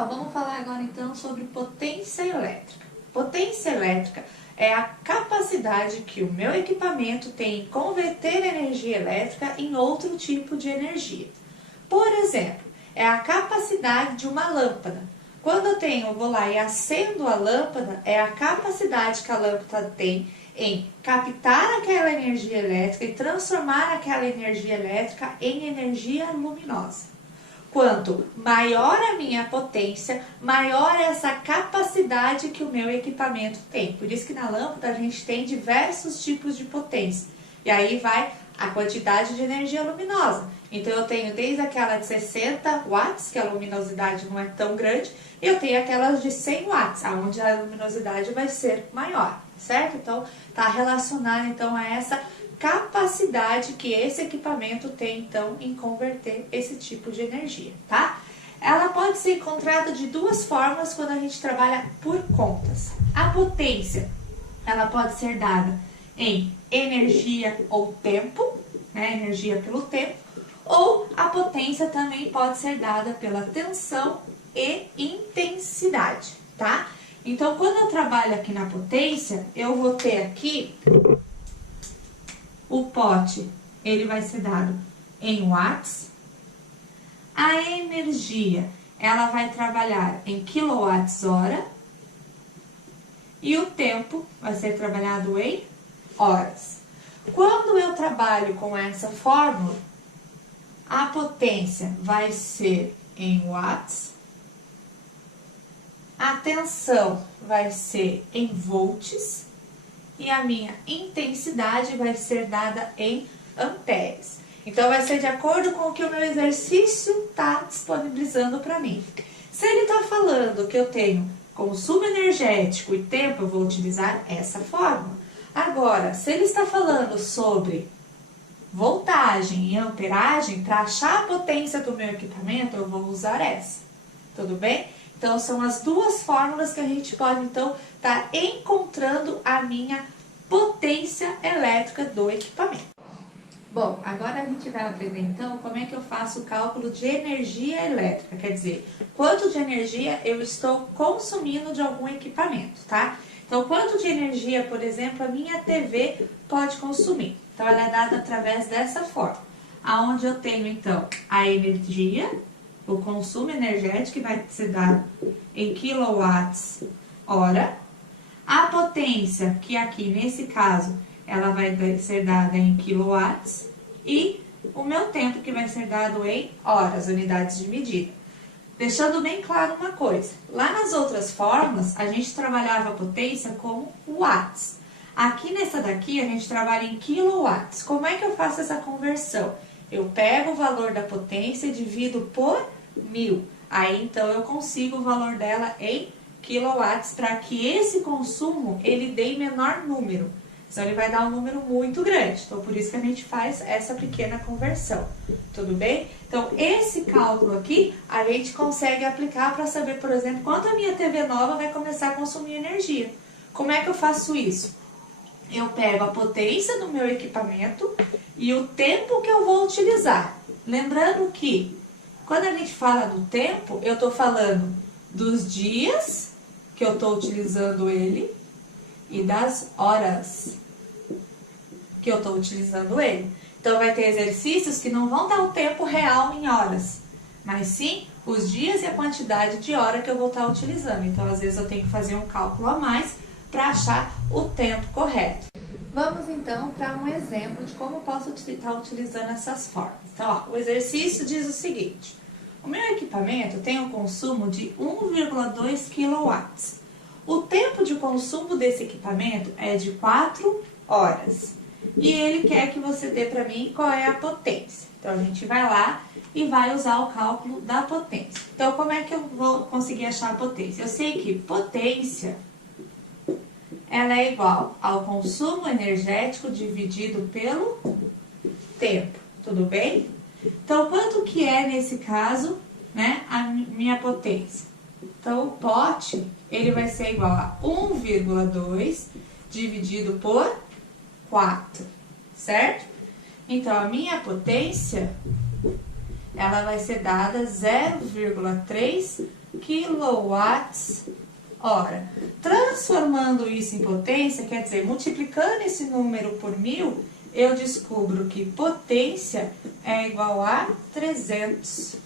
Pessoal, vamos falar agora então sobre potência elétrica. Potência elétrica é a capacidade que o meu equipamento tem em converter energia elétrica em outro tipo de energia. Por exemplo, é a capacidade de uma lâmpada. Quando eu vou lá e acendo a lâmpada, é a capacidade que a lâmpada tem em captar aquela energia elétrica e transformar aquela energia elétrica em energia luminosa. Quanto maior a minha potência, maior é essa capacidade que o meu equipamento tem. Por isso que na lâmpada a gente tem diversos tipos de potência. E aí vai a quantidade de energia luminosa. Então eu tenho desde aquela de 60 watts, que a luminosidade não é tão grande, e eu tenho aquelas de 100 watts, onde a luminosidade vai ser maior, certo? Então está relacionado então a essa capacidade que esse equipamento tem, então, em converter esse tipo de energia, tá? Ela pode ser encontrada de duas formas quando a gente trabalha por contas. A potência, ela pode ser dada em energia ou tempo, né? Energia pelo tempo, ou a potência também pode ser dada pela tensão e intensidade, tá? Então, quando eu trabalho aqui na potência, eu vou ter aqui o pote, ele vai ser dado em watts. A energia, ela vai trabalhar em quilowatts-hora. E o tempo vai ser trabalhado em horas. Quando eu trabalho com essa fórmula, a potência vai ser em watts. A tensão vai ser em volts. E a minha intensidade vai ser dada em amperes. Então, vai ser de acordo com o que o meu exercício está disponibilizando para mim. Se ele está falando que eu tenho consumo energético e tempo, eu vou utilizar essa fórmula. Agora, se ele está falando sobre voltagem e amperagem, para achar a potência do meu equipamento, eu vou usar essa. Tudo bem? Então, são as duas fórmulas que a gente pode, então, estar encontrando a minha potência elétrica do equipamento. Bom, agora a gente vai aprender, então, como é que eu faço o cálculo de energia elétrica. Quer dizer, quanto de energia eu estou consumindo de algum equipamento, tá? Então, quanto de energia, por exemplo, a minha TV pode consumir. Então, ela é dada através dessa fórmula, aonde eu tenho, então, a energia, o consumo energético, que vai ser dado em quilowatts-hora. A potência, que aqui nesse caso, ela vai ser dada em quilowatts. E o meu tempo, que vai ser dado em horas, unidades de medida. Deixando bem claro uma coisa, lá nas outras fórmulas, a gente trabalhava a potência como watts. Aqui nessa daqui, a gente trabalha em quilowatts. Como é que eu faço essa conversão? Eu pego o valor da potência e divido por 1000. Aí, então, eu consigo o valor dela em quilowatts para que esse consumo, ele dê menor número. Senão, ele vai dar um número muito grande. Então, por isso que a gente faz essa pequena conversão. Tudo bem? Então, esse cálculo aqui, a gente consegue aplicar para saber, por exemplo, quanto a minha TV nova vai começar a consumir energia. Como é que eu faço isso? Eu pego a potência do meu equipamento e o tempo que eu vou utilizar. Lembrando que, quando a gente fala do tempo, eu estou falando dos dias que eu estou utilizando ele e das horas que eu estou utilizando ele. Então, vai ter exercícios que não vão dar o tempo real em horas, mas sim os dias e a quantidade de hora que eu vou estar utilizando. Então, às vezes eu tenho que fazer um cálculo a mais para achar o tempo correto. Vamos então para um exemplo de como eu posso estar utilizando essas formas. Então, ó, o exercício diz o seguinte: o meu equipamento tem um consumo de 1,2 kW. O tempo de consumo desse equipamento é de 4 horas. E ele quer que você dê para mim qual é a potência. Então, a gente vai lá e vai usar o cálculo da potência. Então, como é que eu vou conseguir achar a potência? Eu sei que potência, ela é igual ao consumo energético dividido pelo tempo. Tudo bem? Então, quanto que é, nesse caso, né, a minha potência? Então, o pote, ele vai ser igual a 1,2 dividido por 4, certo? Então, a minha potência, ela vai ser dada 0,3 kWh. Transformando isso em potência, quer dizer, multiplicando esse número por 1000, eu descubro que potência é igual a 300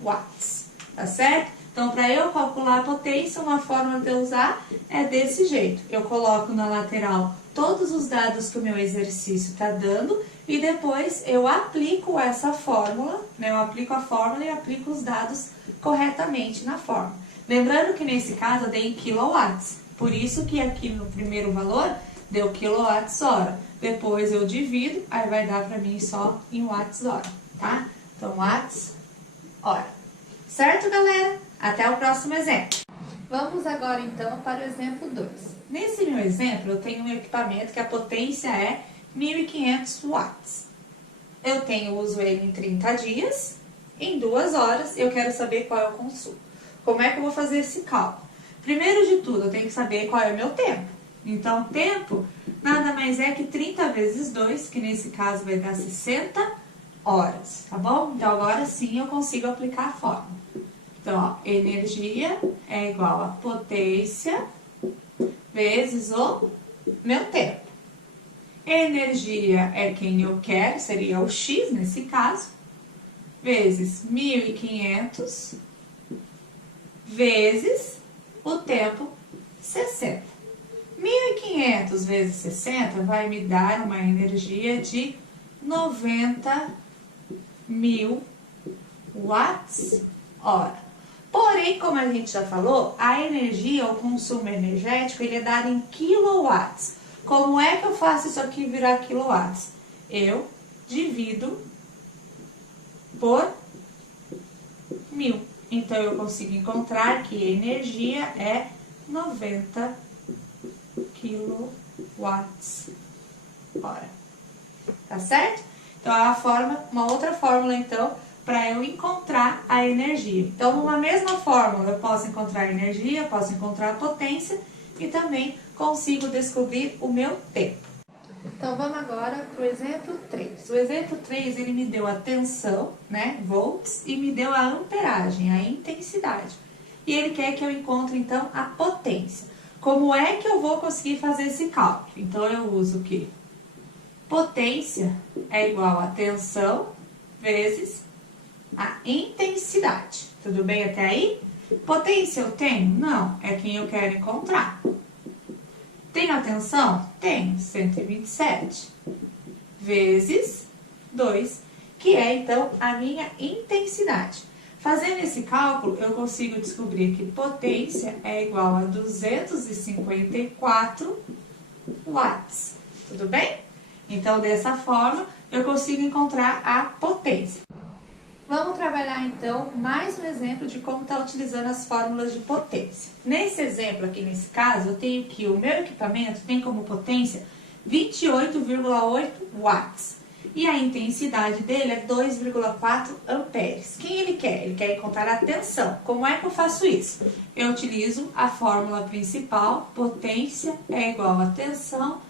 watts, tá certo? Então, para eu calcular a potência, uma forma de eu usar é desse jeito. Eu coloco na lateral todos os dados que o meu exercício está dando e depois eu aplico essa fórmula, né? Eu aplico a fórmula e aplico os dados corretamente na fórmula. Lembrando que nesse caso eu dei em quilowatts, por isso que aqui no primeiro valor deu quilowatts-hora. Depois eu divido, aí vai dar para mim só em watts-hora, tá? Então, watts-hora. Certo, galera? Até o próximo exemplo. Vamos agora, então, para o exemplo 2. Nesse meu exemplo, eu tenho um equipamento que a potência é 1.500 watts. Eu uso ele em 30 dias, em 2 horas, eu quero saber qual é o consumo. Como é que eu vou fazer esse cálculo? Primeiro de tudo, eu tenho que saber qual é o meu tempo. Então, tempo nada mais é que 30 vezes 2, que nesse caso vai dar 60 horas, tá bom? Então, agora sim eu consigo aplicar a fórmula. Então, ó, energia é igual a potência vezes o meu tempo. Energia é quem eu quero, seria o X nesse caso, vezes 1.500 vezes o tempo 60. 1.500 vezes 60 vai me dar uma energia de 90.000 watts-hora. Porém, como a gente já falou, a energia, o consumo energético, ele é dado em quilowatts. Como é que eu faço isso aqui virar quilowatts? Eu divido por 1000. Então, eu consigo encontrar que a energia é 90 kWh. Tá certo? Então, é uma outra fórmula, então, para eu encontrar a energia. Então, numa mesma fórmula, eu posso encontrar a energia, posso encontrar a potência e também consigo descobrir o meu tempo. Então, vamos agora para o exemplo 3. O exemplo 3, ele me deu a tensão, né, volts, e me deu a amperagem, a intensidade. E ele quer que eu encontre, então, a potência. Como é que eu vou conseguir fazer esse cálculo? Então, eu uso o quê? Potência é igual a tensão vezes a intensidade. Tudo bem até aí? Potência eu tenho? Não, é quem eu quero encontrar. Tenho a tensão? Tenho, 127 vezes 2, que é então a minha intensidade. Fazendo esse cálculo, eu consigo descobrir que potência é igual a 254 watts. Tudo bem? Então, dessa forma, eu consigo encontrar a potência. Vamos trabalhar, então, mais um exemplo de como está utilizando as fórmulas de potência. Nesse exemplo aqui, nesse caso, eu tenho que o meu equipamento tem como potência 28,8 watts. E a intensidade dele é 2,4 amperes. Quem ele quer? Ele quer encontrar a tensão. Como é que eu faço isso? Eu utilizo a fórmula principal, potência é igual a tensão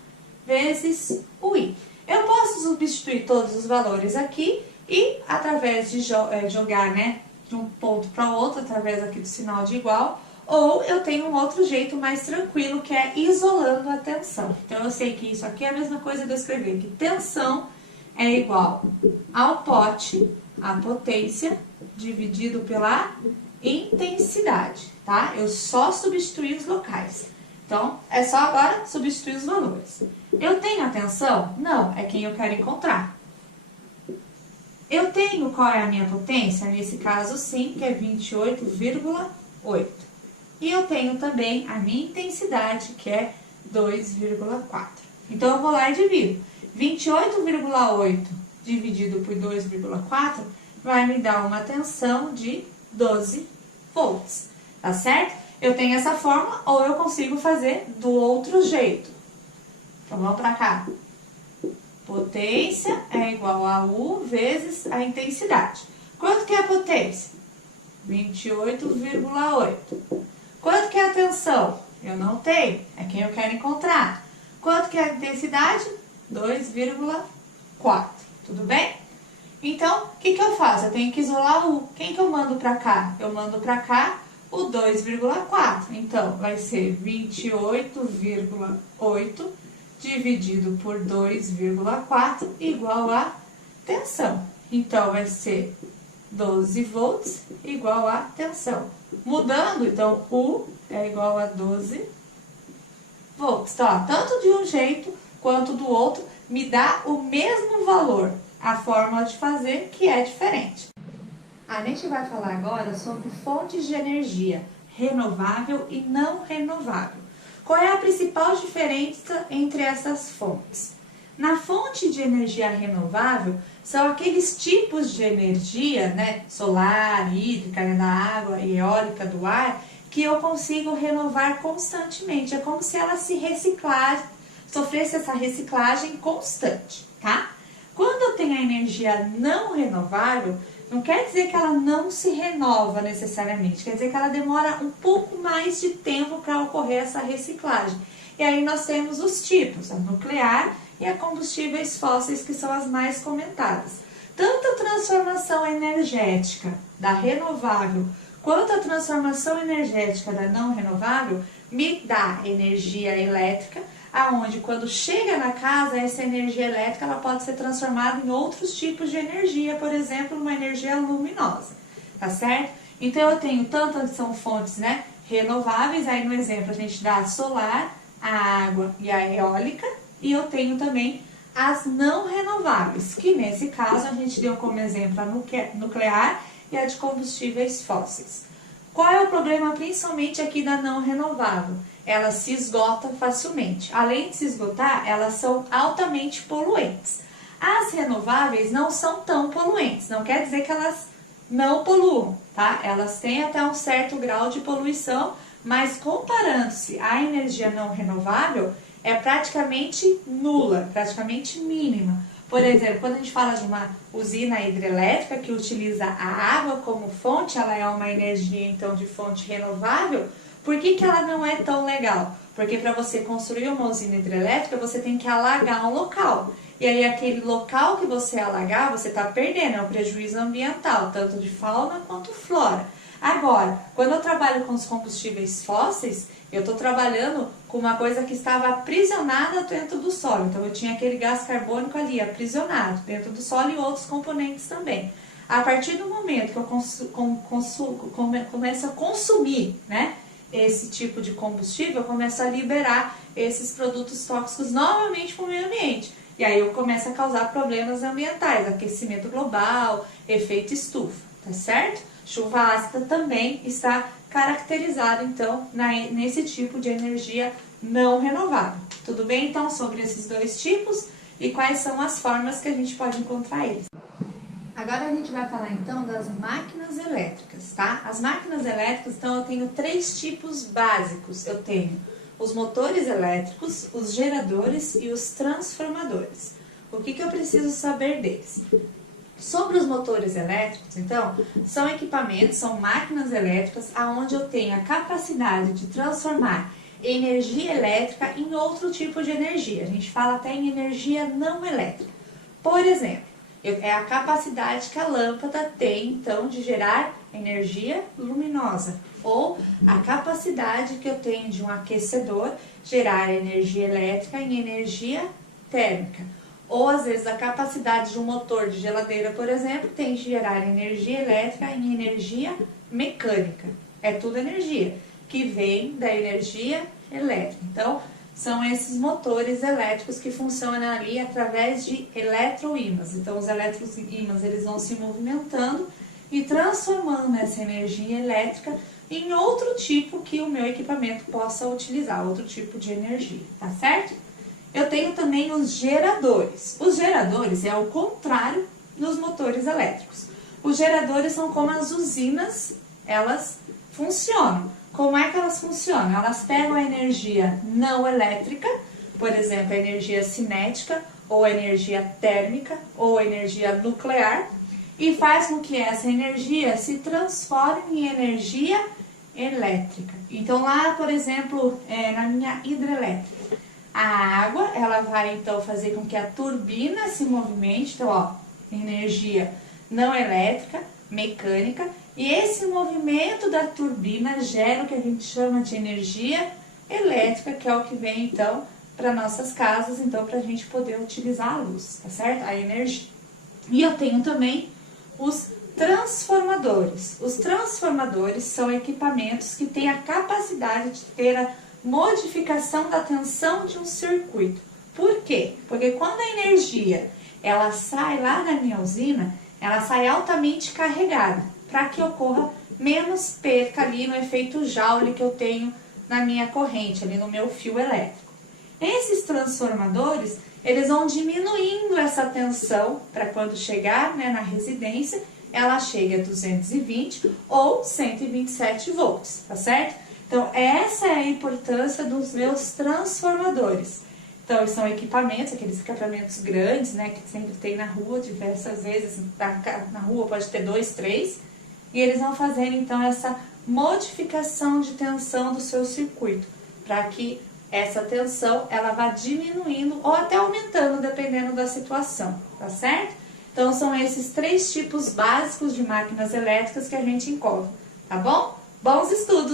vezes o I. Eu posso substituir todos os valores aqui e, através de jogar, né, de um ponto para outro, através aqui do sinal de igual, ou eu tenho um outro jeito mais tranquilo, que é isolando a tensão. Então, eu sei que isso aqui é a mesma coisa de eu escrever que tensão é igual ao pote, a potência, dividido pela intensidade, tá? Eu só substituí os locais. Então, é só agora substituir os valores. Eu tenho a tensão? Não, é quem eu quero encontrar. Eu tenho qual é a minha potência? Nesse caso, sim, que é 28,8. E eu tenho também a minha intensidade, que é 2,4. Então, eu vou lá e divido. 28,8 dividido por 2,4 vai me dar uma tensão de 12 volts, tá certo? Eu tenho essa fórmula ou eu consigo fazer do outro jeito. Então, vamos para cá. Potência é igual a U vezes a intensidade. Quanto que é a potência? 28,8. Quanto que é a tensão? Eu não tenho, é quem eu quero encontrar. Quanto que é a intensidade? 2,4. Tudo bem? Então, o que eu faço? Eu tenho que isolar o... Quem que eu mando para cá? Eu mando para cá o 2,4. Então, vai ser 28,8 dividido por 2,4 igual a tensão. Então, vai ser 12 volts igual a tensão. Mudando, então, U é igual a 12 volts. Então, ó, tanto de um jeito quanto do outro, me dá o mesmo valor. A fórmula de fazer que é diferente. A gente vai falar agora sobre fontes de energia renovável e não renovável. Qual é a principal diferença entre essas fontes? Na fonte de energia renovável, são aqueles tipos de energia, né, solar, hídrica, né, da água e eólica do ar, que eu consigo renovar constantemente. É como se ela se reciclasse, sofresse essa reciclagem constante, tá? Quando eu tenho a energia não renovável, não quer dizer que ela não se renova necessariamente, quer dizer que ela demora um pouco mais de tempo para ocorrer essa reciclagem. E aí nós temos os tipos, a nuclear e a combustíveis fósseis, que são as mais comentadas. Tanto a transformação energética da renovável quanto a transformação energética da não renovável me dá energia elétrica, aonde quando chega na casa, essa energia elétrica ela pode ser transformada em outros tipos de energia, por exemplo, uma energia luminosa, tá certo? Então eu tenho tanto são fontes, né, renováveis, aí no exemplo a gente dá a solar, a água e a eólica, e eu tenho também as não renováveis, que nesse caso a gente deu como exemplo a nuclear e a de combustíveis fósseis. Qual é o problema principalmente aqui da não renovável? Ela se esgota facilmente. Além de se esgotar, elas são altamente poluentes. As renováveis não são tão poluentes, não quer dizer que elas não poluam, tá? Elas têm até um certo grau de poluição, mas comparando-se à energia não renovável, é praticamente nula, praticamente mínima. Por exemplo, quando a gente fala de uma usina hidrelétrica que utiliza a água como fonte, ela é uma energia então de fonte renovável. Por que ela não é tão legal? Porque para você construir uma usina hidrelétrica, você tem que alagar um local. E aí aquele local que você alagar, você está perdendo, é um prejuízo ambiental, tanto de fauna quanto flora. Agora, quando eu trabalho com os combustíveis fósseis, eu estou trabalhando com uma coisa que estava aprisionada dentro do solo. Então eu tinha aquele gás carbônico ali aprisionado dentro do solo e outros componentes também. A partir do momento que eu começo a consumir, né, esse tipo de combustível, eu começo a liberar esses produtos tóxicos novamente para o meio ambiente. E aí eu começo a causar problemas ambientais, aquecimento global, efeito estufa, tá certo? Chuva ácida também está caracterizado, então, nesse tipo de energia não renovável. Tudo bem, então, sobre esses dois tipos e quais são as formas que a gente pode encontrar eles? Agora a gente vai falar, então, das máquinas elétricas, tá? As máquinas elétricas, então, eu tenho três tipos básicos. Eu tenho os motores elétricos, os geradores e os transformadores. O que eu preciso saber deles? Sobre os motores elétricos, então, são equipamentos, são máquinas elétricas onde eu tenho a capacidade de transformar energia elétrica em outro tipo de energia. A gente fala até em energia não elétrica. Por exemplo, é a capacidade que a lâmpada tem, então, de gerar energia luminosa. Ou a capacidade que eu tenho de um aquecedor gerar energia elétrica em energia térmica. Ou, às vezes, a capacidade de um motor de geladeira, por exemplo, tem de gerar energia elétrica em energia mecânica. É tudo energia que vem da energia elétrica. Então, são esses motores elétricos que funcionam ali através de eletroímãs. Então, os eletroímãs eles vão se movimentando e transformando essa energia elétrica em outro tipo que o meu equipamento possa utilizar, outro tipo de energia, tá certo? Eu tenho também os geradores. Os geradores é o contrário dos motores elétricos. Os geradores são como as usinas, elas funcionam. Como é que elas funcionam? Elas pegam a energia não elétrica, por exemplo, a energia cinética, ou a energia térmica, ou a energia nuclear, e faz com que essa energia se transforme em energia elétrica. Então lá, por exemplo, na minha hidrelétrica, a água, ela vai então fazer com que a turbina se movimente. Então, ó, energia não elétrica, mecânica, e esse movimento da turbina gera o que a gente chama de energia elétrica, que é o que vem então para nossas casas, então para a gente poder utilizar a luz, tá certo? A energia. E eu tenho também os transformadores. Os transformadores são equipamentos que têm a capacidade de ter a modificação da tensão de um circuito. Por quê? Porque quando a energia ela sai lá da minha usina, ela sai altamente carregada, para que ocorra menos perca ali no efeito Joule que eu tenho na minha corrente, ali no meu fio elétrico. Esses transformadores, eles vão diminuindo essa tensão para quando chegar, né, na residência, ela chega a 220 ou 127 volts, tá certo? Então, essa é a importância dos meus transformadores. Então, são equipamentos, aqueles equipamentos grandes, né, que sempre tem na rua, diversas vezes, na rua pode ter 2, 3, e eles vão fazer, então, essa modificação de tensão do seu circuito, para que essa tensão, ela vá diminuindo ou até aumentando, dependendo da situação, tá certo? Então, são esses 3 tipos básicos de máquinas elétricas que a gente encontra, tá bom? Bons estudos!